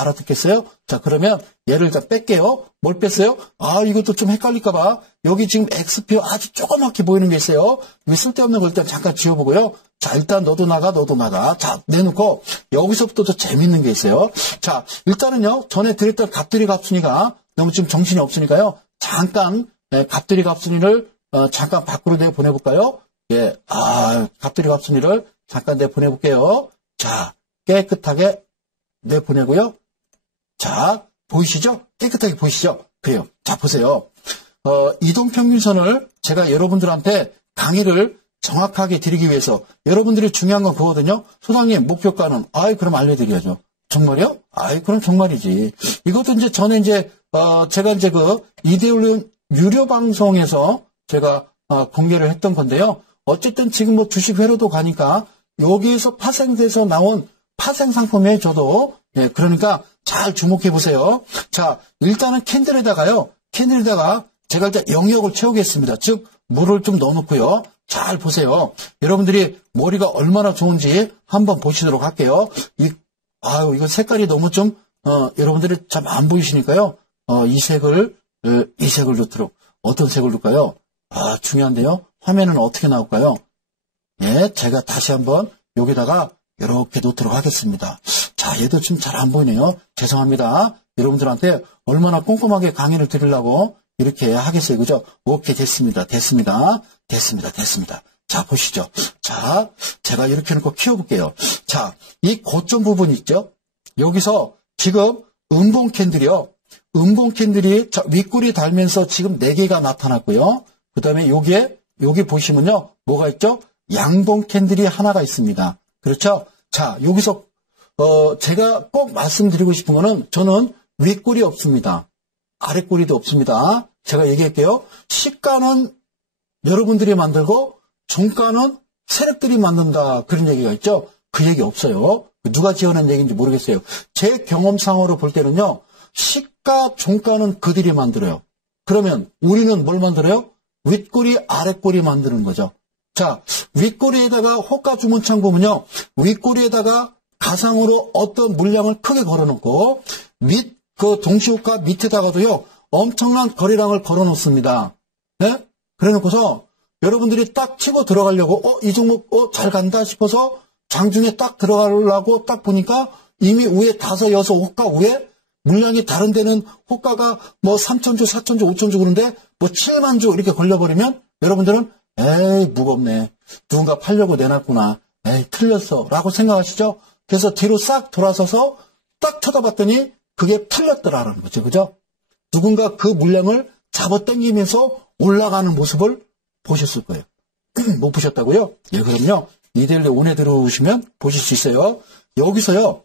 자, 그러면 얘를 다 뺄게요. 뭘 뺐어요? 아, 이것도 좀 헷갈릴까 봐. 여기 지금 XPO 아주 조그맣게 보이는 게 있어요. 여기 쓸데없는 걸 일단 잠깐 지워보고요. 자, 일단 너도 나가. 자, 내놓고 여기서부터 더 재밌는 게 있어요. 자, 일단은요, 전에 드렸던 갑들이 갑순이가 너무 지금 정신이 없으니까요. 잠깐 갑들이 갑순이를 잠깐 밖으로 내 보내볼까요? 예, 갑들이 갑순이를 잠깐 내 보내볼게요. 자, 깨끗하게 내 보내고요. 자, 보이시죠? 깨끗하게 보이시죠? 그래요. 자, 보세요. 이동평균선을 제가 여러분들한테 강의를 정확하게 드리기 위해서 여러분들이 중요한 건 그거거든요. 소장님, 목표가는, 그럼 알려드려야죠. 정말이요? 그럼 정말이지. 이것도 이제 전에 제가 그 이데올리온 유료 방송에서 제가 공개를 했던 건데요. 어쨌든 지금 뭐 주식 회로도 가니까 여기에서 파생돼서 나온 파생 상품에 저도, 그러니까 잘 주목해 보세요. 자, 일단은 캔들에다가 제가 일단 영역을 채우겠습니다. 즉, 물을 좀 넣어놓고요. 잘 보세요. 여러분들이 머리가 얼마나 좋은지 한번 보시도록 할게요. 이거 색깔이 너무 좀, 여러분들이 잘 안 보이시니까요. 이 색을 넣도록. 어떤 색을 넣을까요? 중요한데요. 화면은 어떻게 나올까요? 예, 제가 다시 한번 여기다가 이렇게 놓도록 하겠습니다. 자, 얘도 지금 잘 안 보이네요. 죄송합니다. 여러분들한테 얼마나 꼼꼼하게 강의를 드리려고 이렇게 하겠어요. 그죠? 오케이, 됐습니다. 자, 보시죠. 자, 제가 이렇게 놓고 키워볼게요. 자, 이 고점 부분 있죠? 여기서 지금 음봉 캔들이 자, 윗꼬리 달면서 지금 4개가 나타났고요. 그 다음에 여기 보시면요. 뭐가 있죠? 양봉 캔들이 하나가 있습니다. 그렇죠? 자, 여기서, 제가 꼭 말씀드리고 싶은 거는 저는 윗꼬리 없습니다. 아랫꼬리도 없습니다. 제가 얘기할게요. 시가는 여러분들이 만들고 종가는 세력들이 만든다. 그런 얘기가 있죠? 그 얘기 없어요. 누가 지어낸 얘기인지 모르겠어요. 제 경험상으로 볼 때는요. 시가, 종가는 그들이 만들어요. 그러면 우리는 뭘 만들어요? 윗꼬리, 아랫꼬리 만드는 거죠. 자, 윗꼬리에다가 호가 주문창 보면요. 윗꼬리에다가 가상으로 어떤 물량을 크게 걸어놓고 그 동시호가 밑에다가도요. 엄청난 거래량을 걸어놓습니다. 네? 그래 놓고서 여러분들이 딱 치고 들어가려고 이 종목 잘 간다 싶어서 장중에 딱 들어가려고 딱 보니까 이미 위에 5, 6 호가 위에 물량이 다른 데는 호가가 뭐 3,000주, 4,000주, 5,000주 그런데 뭐 7만 주 이렇게 걸려버리면 여러분들은 에이 무겁네. 누군가 팔려고 내놨구나. 에이 틀렸어. 라고 생각하시죠? 그래서 뒤로 싹 돌아서서 딱 쳐다봤더니 그게 풀렸더라라는 거죠. 그죠? 누군가 그 물량을 잡아당기면서 올라가는 모습을 보셨을 거예요. 못 보셨다고요? 예, 그럼요. 이데일리 온에 들어오시면 보실 수 있어요. 여기서요.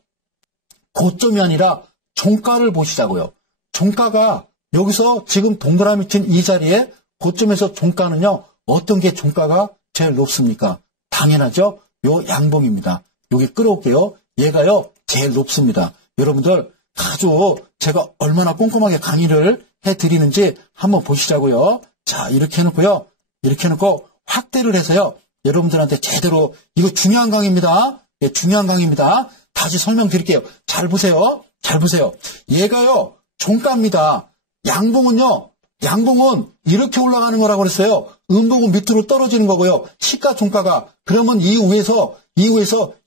고점이 아니라 종가를 보시자고요. 종가가 여기서 지금 동그라미 친 이 자리에 고점에서 종가는요. 어떤 게 종가가 제일 높습니까? 당연하죠. 요 양봉입니다. 여기 끌어올게요. 얘가요. 제일 높습니다. 여러분들 아주 제가 얼마나 꼼꼼하게 강의를 해드리는지 한번 보시자고요. 자, 이렇게 해놓고요. 이렇게 해놓고 확대를 해서요. 여러분들한테 제대로 이거 중요한 강의입니다. 예, 중요한 강의입니다. 다시 설명드릴게요. 잘 보세요. 얘가요. 종가입니다. 양봉은요. 양봉은 이렇게 올라가는 거라고 그랬어요. 음봉은 밑으로 떨어지는 거고요. 시가총가가 그러면 이후에서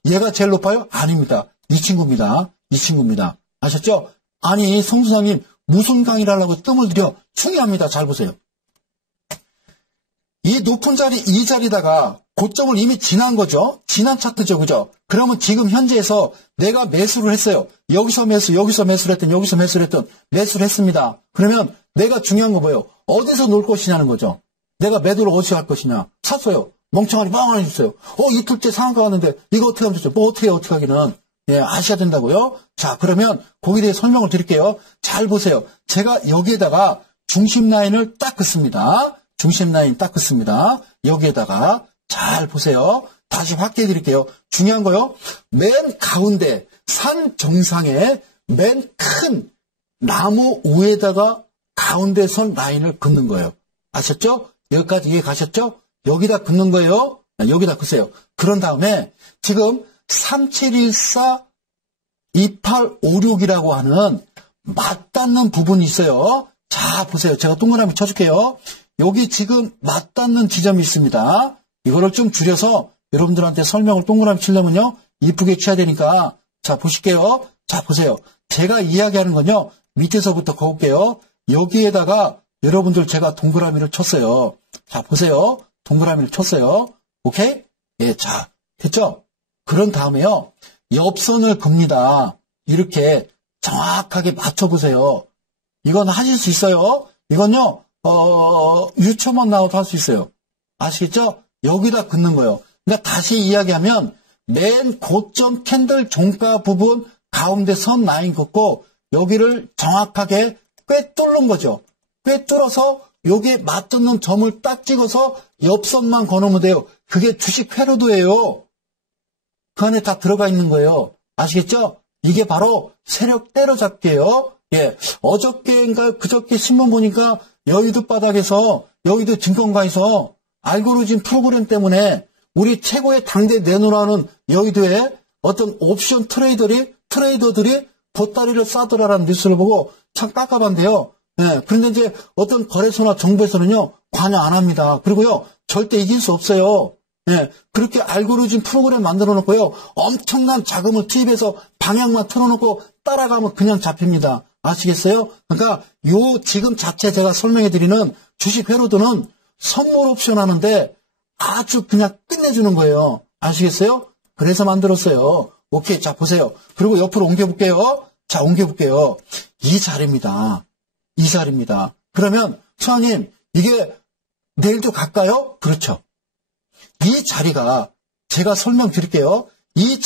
얘가 제일 높아요? 아닙니다. 이 친구입니다. 이 친구입니다. 아셨죠? 아니 성수사님 무슨 강의를 하려고 뜸을 들여? 중요합니다. 잘 보세요. 이 높은 자리 이 자리다가 고점을 이미 지난 거죠. 지난 차트죠. 그죠? 그러면 지금 현재에서 내가 매수를 했어요. 여기서 매수를 했던 매수를 했습니다. 그러면 내가 중요한 거 뭐예요? 어디서 놀 것이냐는 거죠. 내가 매도를 어디서 할 것이냐. 샀어요. 멍청하니 뻥 해줬어요. 이틀째 상한가 왔는데 이거 어떻게 하면 좋죠? 뭐 어떻게 하기는. 예, 아셔야 된다고요. 자, 그러면 거기에 대해 설명을 드릴게요. 잘 보세요. 제가 여기에다가 중심 라인을 딱 긋습니다. 중심 라인 딱 긋습니다. 여기에다가 잘 보세요. 다시 확대해 드릴게요. 중요한 거요. 맨 가운데 산 정상에 맨 큰 나무 위에다가 가운데 선 라인을 긋는 거예요. 아셨죠? 여기까지 이해 가셨죠? 여기다 긋는 거예요. 여기다 긋으세요. 그런 다음에 지금 3714 2856이라고 하는 맞닿는 부분이 있어요. 자, 보세요. 제가 동그라미 쳐줄게요. 여기 지금 맞닿는 지점이 있습니다. 이거를 좀 줄여서 여러분들한테 설명을 동그라미 치려면요. 이쁘게 쳐야 되니까. 자, 보실게요. 자, 보세요. 제가 이야기하는 건요. 밑에서부터 가볼게요. 여기에다가 여러분들 제가 동그라미를 쳤어요. 자, 보세요. 동그라미를 쳤어요. 오케이? 예, 자, 됐죠? 그런 다음에요. 옆선을 긋니다. 이렇게 정확하게 맞춰보세요. 이건 하실 수 있어요. 이건요, 유초만 나와도 할 수 있어요. 아시겠죠? 여기다 긋는 거예요. 그러니까 다시 이야기하면 맨 고점 캔들 종가 부분 가운데 선 라인 긋고 여기를 정확하게 꿰뚫는 거죠. 꿰뚫어서 여기에 맞닿는 점을 딱 찍어서 옆선만 거놓으면 돼요. 그게 주식 회로도예요. 그 안에 다 들어가 있는 거예요. 아시겠죠? 이게 바로 세력 때려잡기예요. 예, 어저께인가 그저께 신문 보니까 여의도 바닥에서 여의도 증권가에서 알고리즘 프로그램 때문에 우리 최고의 당대 내놓으라는 여의도에 어떤 옵션 트레이더들이 보따리를 싸더라라는 뉴스를 보고 참 깝깝한데요. 예, 그런데 이제 어떤 거래소나 정부에서는요, 관여 안 합니다. 그리고요, 절대 이길 수 없어요. 예, 그렇게 알고리즘 프로그램 만들어 놓고요, 엄청난 자금을 투입해서 방향만 틀어놓고 따라가면 그냥 잡힙니다. 아시겠어요? 그러니까 지금 자체 제가 설명해 드리는 주식 회로도는 선물 옵션 하는데 아주 그냥 끝내주는 거예요. 아시겠어요? 그래서 만들었어요. 오케이. 자, 보세요. 그리고 옆으로 옮겨볼게요. 자, 옮겨볼게요. 이 자리입니다. 이 자리입니다. 그러면, 수아님, 이게 내일도 갈까요? 그렇죠. 이 자리가, 제가 설명드릴게요. 이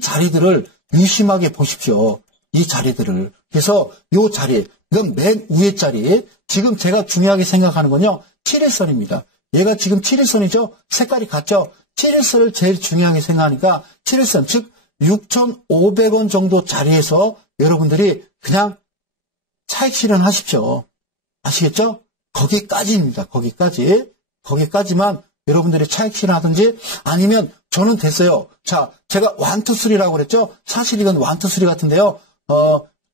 자리들을 유심하게 보십시오. 이 자리들을. 그래서 요 자리, 이건 맨 위에 자리. 지금 제가 중요하게 생각하는 건요, 7일선입니다. 얘가 지금 7일선이죠? 색깔이 같죠? 7일선을 제일 중요하게 생각하니까 7일선, 즉 6,500원 정도 자리에서 여러분들이 그냥 차익 실현하십시오. 아시겠죠? 거기까지입니다. 거기까지만 여러분들이 차익 실현하든지 아니면 저는 됐어요. 자, 제가 1, 2, 3라고 그랬죠? 사실 이건 1, 2, 3 같은데요.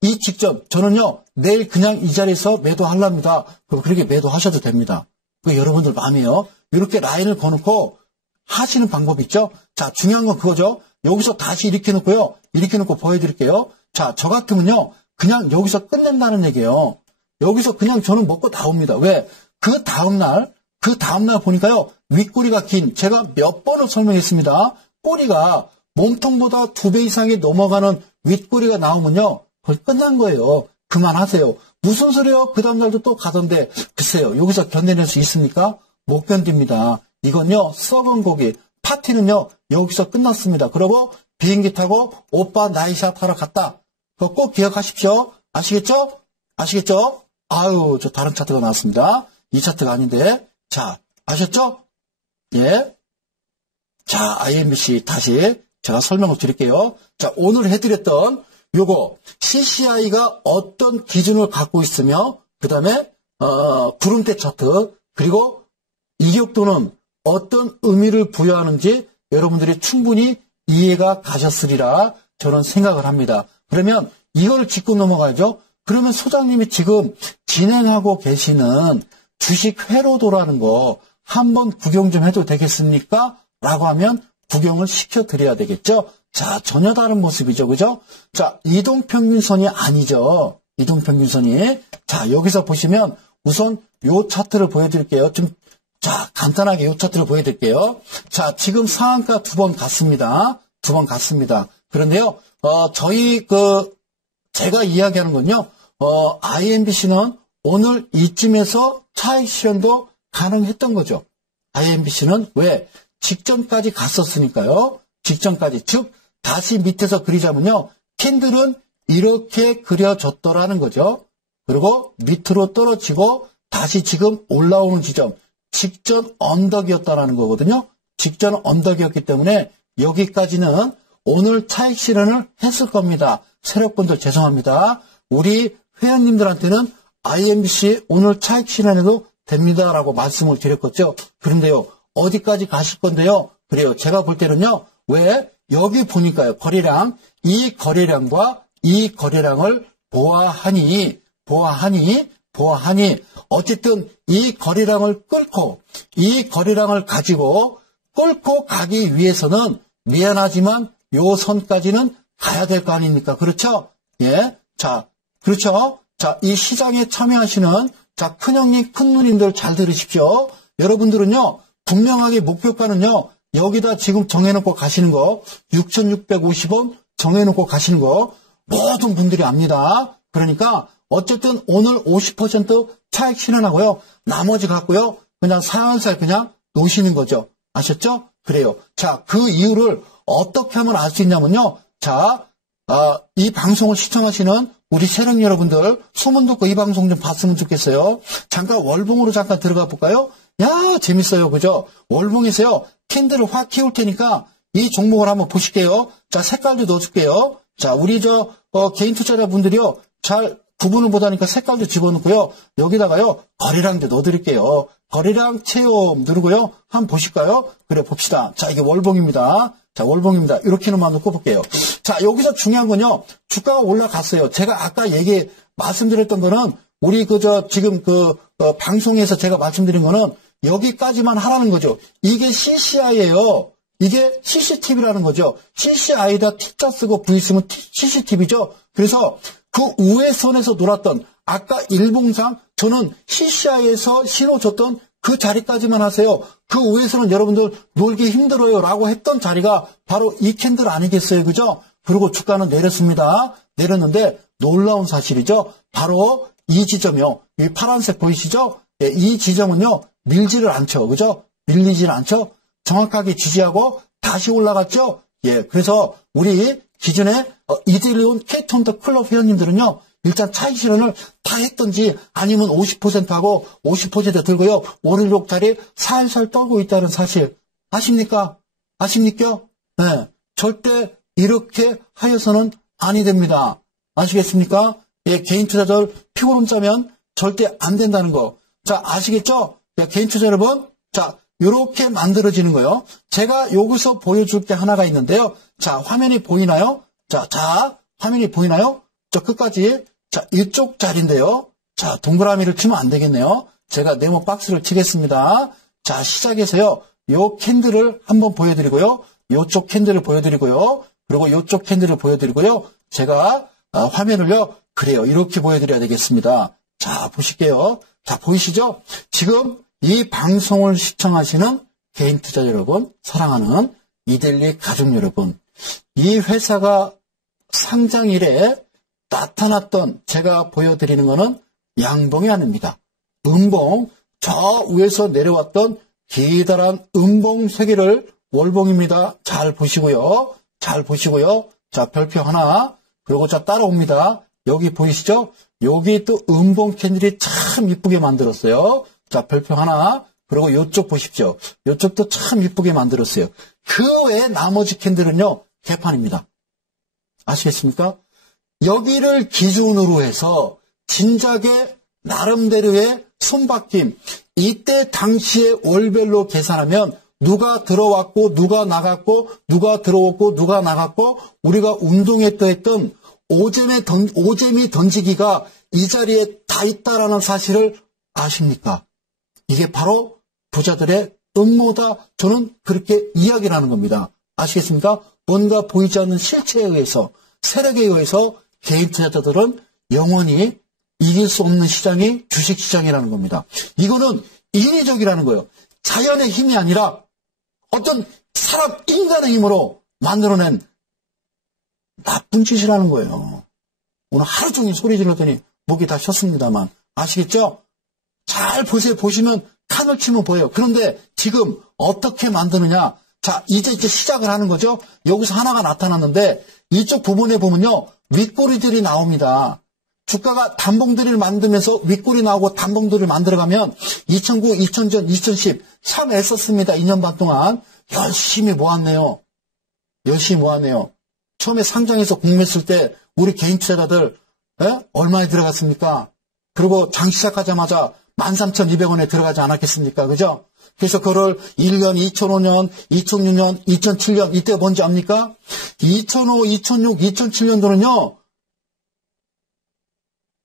이 직전 저는요 내일 그냥 이 자리에서 매도하랍니다. 그럼 그렇게 매도하셔도 됩니다. 그 여러분들 마음이에요. 이렇게 라인을 거놓고 하시는 방법이 있죠. 자, 중요한 건 그거죠. 여기서 다시 이렇게 놓고요. 이렇게 놓고 보여드릴게요. 자, 저 같으면요 그냥 여기서 끝낸다는 얘기예요. 여기서 그냥 저는 먹고 나옵니다. 왜? 그 다음날 보니까요 윗꼬리가 긴, 제가 몇 번을 설명했습니다. 꼬리가 몸통보다 2배 이상이 넘어가는 윗꼬리가 나오면요 거의 끝난 거예요. 그만하세요. 무슨 소리요? 그 다음날도 또 가던데. 글쎄요. 여기서 견뎌낼 수 있습니까? 못 견딥니다. 이건요. 썩은 고기. 파티는요. 여기서 끝났습니다. 그리고 비행기 타고 오빠 나이샷 하러 갔다. 그거 꼭 기억하십시오. 아시겠죠? 아유, 저 다른 차트가 나왔습니다. 이 차트가 아닌데. 자, 아셨죠? 예. 자, IMBC 다시 제가 설명을 드릴게요. 자, 오늘 해드렸던 요거 CCI가 어떤 기준을 갖고 있으며 그 다음에 구름대 차트 그리고 이격도는 어떤 의미를 부여하는지 여러분들이 충분히 이해가 가셨으리라 저는 생각을 합니다. 그러면 이걸 짚고 넘어가야죠. 그러면 소장님이 지금 진행하고 계시는 주식 회로도라는 거 한번 구경 좀 해도 되겠습니까? 라고 하면 구경을 시켜드려야 되겠죠? 자, 전혀 다른 모습이죠. 그죠? 자, 이동평균선이 아니죠. 이동평균선이. 자, 여기서 보시면 우선 요 차트를 보여드릴게요. 자, 간단하게 요 차트를 보여드릴게요. 자, 지금 상한가 2번 갔습니다. 2번 갔습니다. 그런데요, 제가 이야기하는 건요, IMBC는 오늘 이쯤에서 차익 실현도 가능했던 거죠. IMBC는 왜? 직전까지 갔었으니까요. 직전까지. 즉, 다시 밑에서 그리자면요, 캔들은 이렇게 그려졌더라는 거죠. 그리고 밑으로 떨어지고 다시 지금 올라오는 지점, 직전 언덕이었다라는 거거든요. 직전 언덕이었기 때문에 여기까지는 오늘 차익 실현을 했을 겁니다. 세력분들 죄송합니다. 우리 회원님들한테는 IMBC 오늘 차익 실현해도 됩니다라고 말씀을 드렸겠죠. 그런데요, 어디까지 가실 건데요? 그래요. 제가 볼 때는요, 왜? 여기 보니까요, 거래량, 이 거래량과 이 거래량을 보아하니, 어쨌든 이 거래량을 끌고, 이 거래량을 가지고 끌고 가기 위해서는 미안하지만 요 선까지는 가야 될 거 아닙니까? 그렇죠? 예. 자, 그렇죠? 자, 이 시장에 참여하시는, 자, 큰형님, 큰누님들 잘 들으십시오. 여러분들은요, 분명하게 목표가는요, 여기다 지금 정해놓고 가시는 거, 6,650원 정해놓고 가시는 거, 모든 분들이 압니다. 그러니까, 어쨌든 오늘 50% 차익 실현하고요, 나머지 갖고요, 그냥 살살 그냥 놓으시는 거죠. 아셨죠? 그래요. 자, 그 이유를 어떻게 하면 알 수 있냐면요. 자, 이 방송을 시청하시는 우리 세력 여러분들, 소문 듣고 이 방송 좀 봤으면 좋겠어요. 잠깐 월봉으로 잠깐 들어가 볼까요? 야, 재밌어요. 그죠? 월봉에서요, 캔들을 확 키울 테니까 이 종목을 한번 보실게요. 자, 색깔도 넣어줄게요. 자, 우리 개인 투자자분들이요, 잘 구분을 못하니까 색깔도 집어넣고요. 여기다가요, 거래량도 넣어드릴게요. 거래량 체험 누르고요. 한번 보실까요? 그래, 봅시다. 자, 이게 월봉입니다. 자, 월봉입니다. 이렇게만 놓고 볼게요. 자, 여기서 중요한 건요, 주가가 올라갔어요. 제가 아까 말씀드렸던 거는, 우리 지금 방송에서 제가 말씀드린 거는 여기까지만 하라는 거죠. 이게 CCI예요. 이게 CCTV라는 거죠. CCI에다 T자 쓰고 V 쓰면 CCTV죠. 그래서 그 우회선에서 놀았던, 아까 일봉상 저는 CCI에서 신호 줬던 그 자리까지만 하세요. 그 우회선은 여러분들 놀기 힘들어요 라고 했던 자리가 바로 이 캔들 아니겠어요. 그죠? 그리고 주가는 내렸습니다. 내렸는데 놀라운 사실이죠. 바로 이 지점이요. 이 파란색 보이시죠? 예, 이 지점은요, 밀지를 않죠. 그죠? 밀리지를 않죠? 정확하게 지지하고 다시 올라갔죠? 예, 그래서 우리 기존에 이들리온 K톤더 클럽 회원님들은요, 일단 차익 실현을 다 했던지 아니면 50%하고 50% 들고요, 516짜리 살살 떨고 있다는 사실 아십니까? 아십니까? 네, 절대 이렇게 하여서는 아니 됩니다. 아시겠습니까? 예, 개인 투자자들 피고름 짜면 절대 안 된다는 거. 자, 아시겠죠? 야, 개인 투자 여러분. 자, 요렇게 만들어지는 거요. 제가 여기서 보여줄 게 하나가 있는데요. 자, 화면이 보이나요? 자, 화면이 보이나요? 저 끝까지. 자, 이쪽 자리인데요. 자, 동그라미를 치면 안 되겠네요. 제가 네모 박스를 치겠습니다. 자, 시작해서요. 요 캔들을 한번 보여드리고요. 요쪽 캔들을 보여드리고요. 그리고 요쪽 캔들을 보여드리고요. 제가 화면을요. 그래요. 이렇게 보여드려야 되겠습니다. 자, 보실게요. 자, 보이시죠? 지금 이 방송을 시청하시는 개인 투자 여러분, 사랑하는 이델리 가족 여러분, 이 회사가 상장 이래 나타났던, 제가 보여드리는 거는 양봉이 아닙니다. 음봉, 저 위에서 내려왔던 기다란 음봉 세개를 월봉입니다. 잘 보시고요. 잘 보시고요. 자, 별표 하나. 그리고 자, 따라옵니다. 여기 보이시죠? 여기 또 음봉 캔들이 참 이쁘게 만들었어요. 자, 별표 하나. 그리고 요쪽 보십시오. 요쪽도 참 이쁘게 만들었어요. 그 외에 나머지 캔들은요, 개판입니다. 아시겠습니까? 여기를 기준으로 해서 진작에 나름대로의 손바뀜, 이때 당시에 월별로 계산하면 누가 들어왔고 누가 나갔고 누가 들어왔고 누가 나갔고 우리가 운동회 때 했던 오재미 던지기가 이 자리에 다 있다라는 사실을 아십니까? 이게 바로 부자들의 음모다. 저는 그렇게 이야기를 하는 겁니다. 아시겠습니까? 뭔가 보이지 않는 실체에 의해서, 세력에 의해서 개인 투자자들은 영원히 이길 수 없는 시장이 주식시장이라는 겁니다. 이거는 인위적이라는 거예요. 자연의 힘이 아니라 어떤 사람, 인간의 힘으로 만들어낸 나쁜 짓이라는 거예요. 오늘 하루 종일 소리 지르더니 목이 다 쉬었습니다만. 아시겠죠? 잘 보세요. 보시면 칸을 치면 보여요. 그런데 지금 어떻게 만드느냐. 자, 이제 시작을 하는 거죠. 여기서 하나가 나타났는데 이쪽 부분에 보면요. 윗꼬리들이 나옵니다. 주가가 단봉들을 만들면서 윗꼬리 나오고 단봉들을 만들어가면 2009, 2000전, 2010 참 애썼습니다. 2년 반 동안 열심히 모았네요. 열심히 모았네요. 처음에 상장해서 공매했을 때 우리 개인 투자자들 얼마에 들어갔습니까? 그리고 장 시작하자마자 13,200원에 들어가지 않았겠습니까? 그죠? 그래서 그걸 1년, 2005년, 2006년, 2007년 이때 뭔지 압니까? 2005, 2006, 2007년도는요.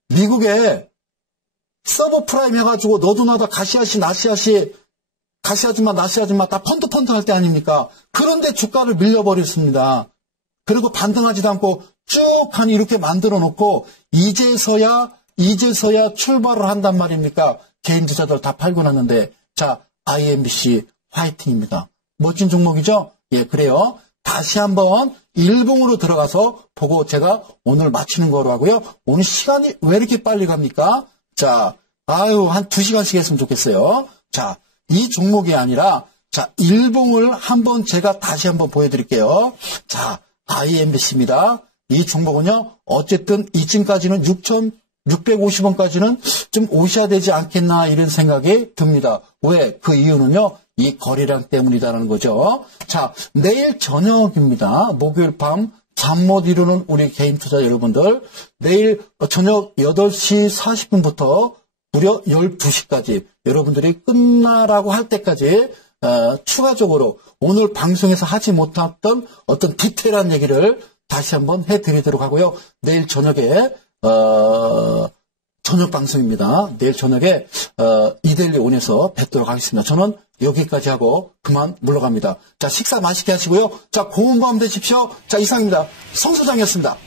미국에 서브프라임 해가지고 너도 나다 가시아시, 나시아시, 가시아줌마, 나시아줌마 다 펀드 할 때 아닙니까? 그런데 주가를 밀려버렸습니다. 그리고 반등하지도 않고 쭉 하니 이렇게 만들어 놓고 이제서야 출발을 한단 말입니까? 개인 투자들 다 팔고 났는데 자, IMBC 화이팅입니다. 멋진 종목이죠? 예, 그래요. 다시 한번 일봉으로 들어가서 보고 제가 오늘 마치는 거로 하고요. 오늘 시간이 왜 이렇게 빨리 갑니까? 자, 한 2시간씩 했으면 좋겠어요. 자, 이 종목이 아니라 자, 일봉을 한번 제가 다시 한번 보여드릴게요. 자, IMBC입니다. 이 종목은요, 어쨌든 이쯤까지는 6,650원까지는 좀 오셔야 되지 않겠나 이런 생각이 듭니다. 왜? 그 이유는요, 이 거래량 때문이다라는 거죠. 자, 내일 저녁입니다. 목요일 밤 잠 못 이루는 우리 개인 투자 여러분들, 내일 저녁 8시 40분부터 무려 12시까지 여러분들이 끝나라고 할 때까지 추가적으로 오늘 방송에서 하지 못했던 어떤 디테일한 얘기를 다시 한번 해드리도록 하고요. 내일 저녁에 저녁 방송입니다. 내일 저녁에 이데일리 온에서 뵙도록 하겠습니다. 저는 여기까지 하고 그만 물러갑니다. 자, 식사 맛있게 하시고요. 자, 고운 밤 되십시오. 자, 이상입니다. 성 소장이었습니다.